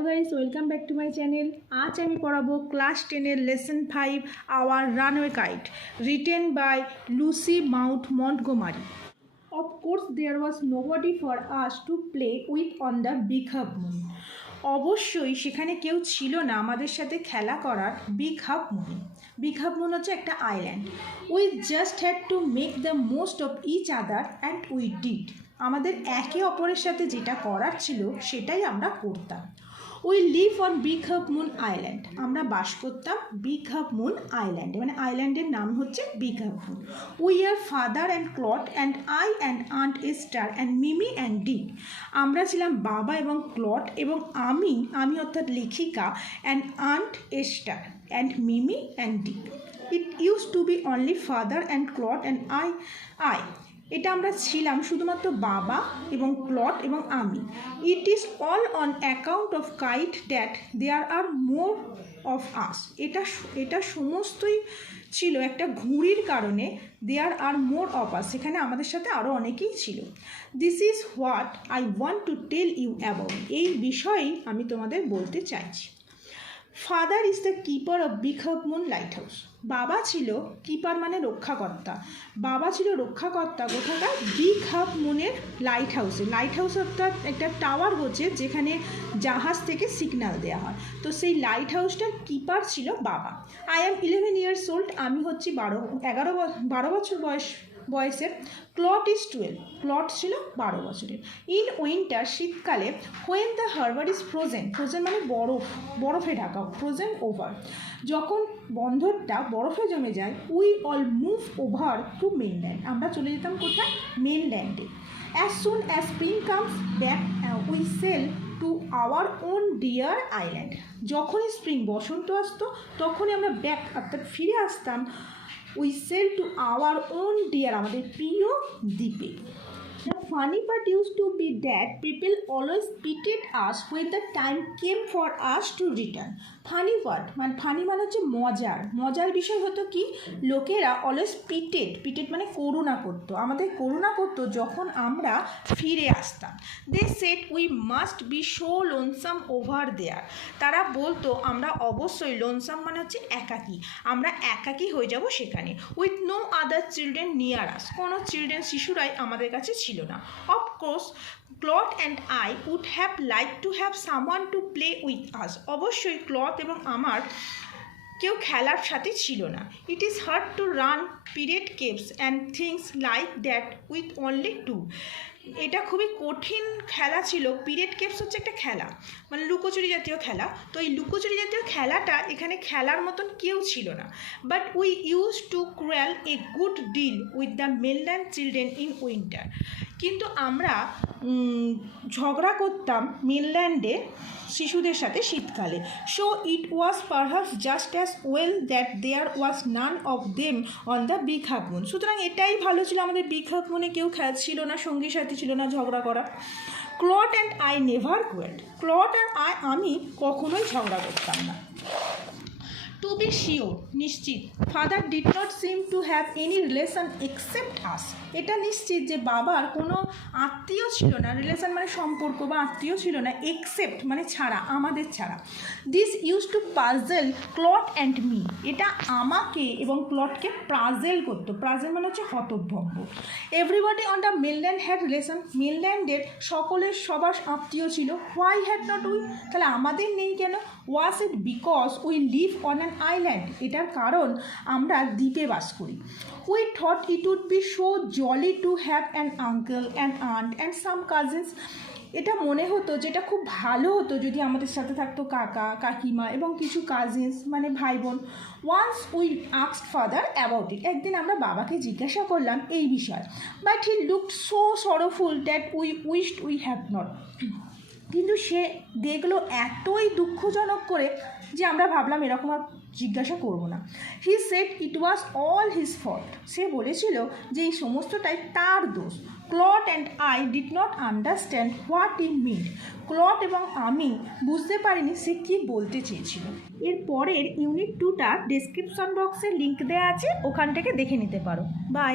Hello guys, welcome back to my channel. আজ আমি পড়াবো ক্লাস 10-এর lesson 5 our runaway kite, written by Lucy Maud Montgomery. Of course, there was nobody for us to play with on the big half moon. অবশ্যই সেখানে কেউ ছিল না আমাদের সাথে খেলা করার Big Half Moon. Big Half Moon হচ্ছে একটা island. We just had to make the most of each other and we did. আমাদের একে অপরের সাথে যেটা করার ছিল সেটাই আমরা করতাম। We live on big Half moon island. আমরা বাস করতাম বিগ হাফ মুন আইল্যান্ডে, মানে আইল্যান্ডের নাম হচ্ছে Big Half Moon. We are father and Clot and I and aunt Esther and Mimi and Dick. আমরা ছিলাম বাবা এবং ক্লট এবং আমি অর্থাৎ লেখিকা, and aunt Esther and Mimi and Dick. It use to be only father and Clot and I. এটা আমরা ছিলাম শুধুমাত্র বাবা এবং ক্লট এবং আমি। It is all on account of Kate that there are more of us. এটা সমস্তই ছিল একটা ঘুড়ির কারণে, দেয়ার আর মোর অফ আস, সেখানে আমাদের সাথে আরও অনেকেই ছিল। This is what I want to tell you about. এই বিষয়েই আমি তোমাদের বলতে চাইছি। Father is the keeper of Big Half Moon lighthouse. বাবা ছিল কিপার মানে রক্ষাকর্তা। বাবা ছিল রক্ষাকর্তা কোথাকার? বিগ হাফ মুনের লাইট হাউসে। লাইট হাউস অর্থাৎ একটা টাওয়ার হচ্ছে যেখানে জাহাজ থেকে সিগন্যাল দেওয়া হয়। তো সেই লাইট হাউসটার কিপার ছিল বাবা। I am 11 years old। আমি হচ্ছি 12 বছর বয়সের। Clot is 12। ক্লট ছিল 12 বছরের। ইন উইন্টার, শীতকালে, when the harbour is frozen. Frozen মানে বরফে ঢাকা, ফ্রোজেন ওভার। যখন বন্দরটা বরফে জমে যায়, we all move over to mainland. আমরা চলে যেতাম কোথায়? মেনল্যান্ডে। As soon as spring comes back we sail to our own dear island. যখনই স্প্রিং বসন্ত আসতো তখনই আমরা ব্যাক অর্থাৎ ফিরে আসতাম we sail to our own dear, আমাদের প্রিয় দ্বীপে। The funny part used to be that people always pitied us when the time came for us to return. Funny part funny মানে হচ্ছে মজার বিষয় হতো কি, লোকেরা অলওয়েজ পিটেড মানে করুণা করতো, আমাদের করুণা করতো যখন আমরা ফিরে আসতাম। They said we must be so lonesome over there. তারা বলতো আমরা অবশ্যই, লোনসাম মানে হচ্ছে একাকী, আমরা একাকী হয়ে যাব সেখানে। With no other children near us. কোনো শিশুরাই আমাদের কাছে ছিল না। Of course Clot and I would have like to have someone to play with us. অবশ্যই ক্লট এবং আমার কেউ খেলার সাথে ছিল না। It is hard to run pirate caves and things like that with only two. এটা খুবই কঠিন খেলা ছিল। পিরিয়ড কেপস হচ্ছে একটা খেলা, মানে লুকোচুরি জাতীয় খেলা। তো এই লুকোচুরি জাতীয় খেলাটা এখানে খেলার মতন কেউ ছিল না। But we use to quarrel a good deal with the mainland children in winter. কিন্তু আমরা ঝগড়া করতাম মেনল্যান্ডে শিশুদের সাথে শীতকালে। So it was perhaps just as well that there was none of them on the Big Half Moon. সুতরাং এটাই ভালো ছিল, আমাদের বিগ হাফ মুনে কেউ ছিল না, সঙ্গী সাথী ছিল না ঝগড়া করা। Clot and I never quarrelled. Clot আর আমি কখনোই ঝগড়া করতাম না। টু বি শিওর, নিশ্চিত, father did not seem to have any relation except us. এটা নিশ্চিত যে বাবার কোনো আত্মীয় ছিল না, রিলেশন মানে সম্পর্ক বা আত্মীয় ছিল না, এক্সেপ্ট মানে ছাড়া, আমাদের ছাড়া। This use to puzzle Clot and me. এটা আমাকে এবং ক্লটকে পাজেল করতো। পাজেল মানে হচ্ছে হতভম্ব। Everybody on the mainland had relation. মেনল্যান্ডের সবার আত্মীয় ছিল। Why had not we? তাহলে আমাদের নেই কেন? Was it because we live on an island? এটার কারণ আমরা দ্বীপে বাস করি। We thought it would be so jolly to have an uncle and aunt and some cousins. এটা মনে হতো যেটা খুব ভালো হতো যদি আমাদের সাথে থাকতো কাকা কাকিমা এবং কিছু কাজিনস মানে ভাই বোন। Once we asked father about it. একদিন আমরা বাবাকে জিজ্ঞাসা করলাম এই বিষয়। But he looked so sorrowful that we wished we have not. কিন্তু সে দেখলো এতই দুঃখজনক করে যে আমরা ভাবলাম এরকম আর জিজ্ঞাসা করবো না। He said it was all his fault. সে বলেছিল যে এই সমস্তটাই তার দোষ। Clot and I did not understand what he mean. ক্লট এবং আমি বুঝতে পারিনি সে কী বলতে চেয়েছিল। এর পরের ইউনিট 2টা ডেসক্রিপশন বক্সে লিঙ্ক দেওয়া আছে, ওখান থেকে দেখে নিতে পারো। বাই।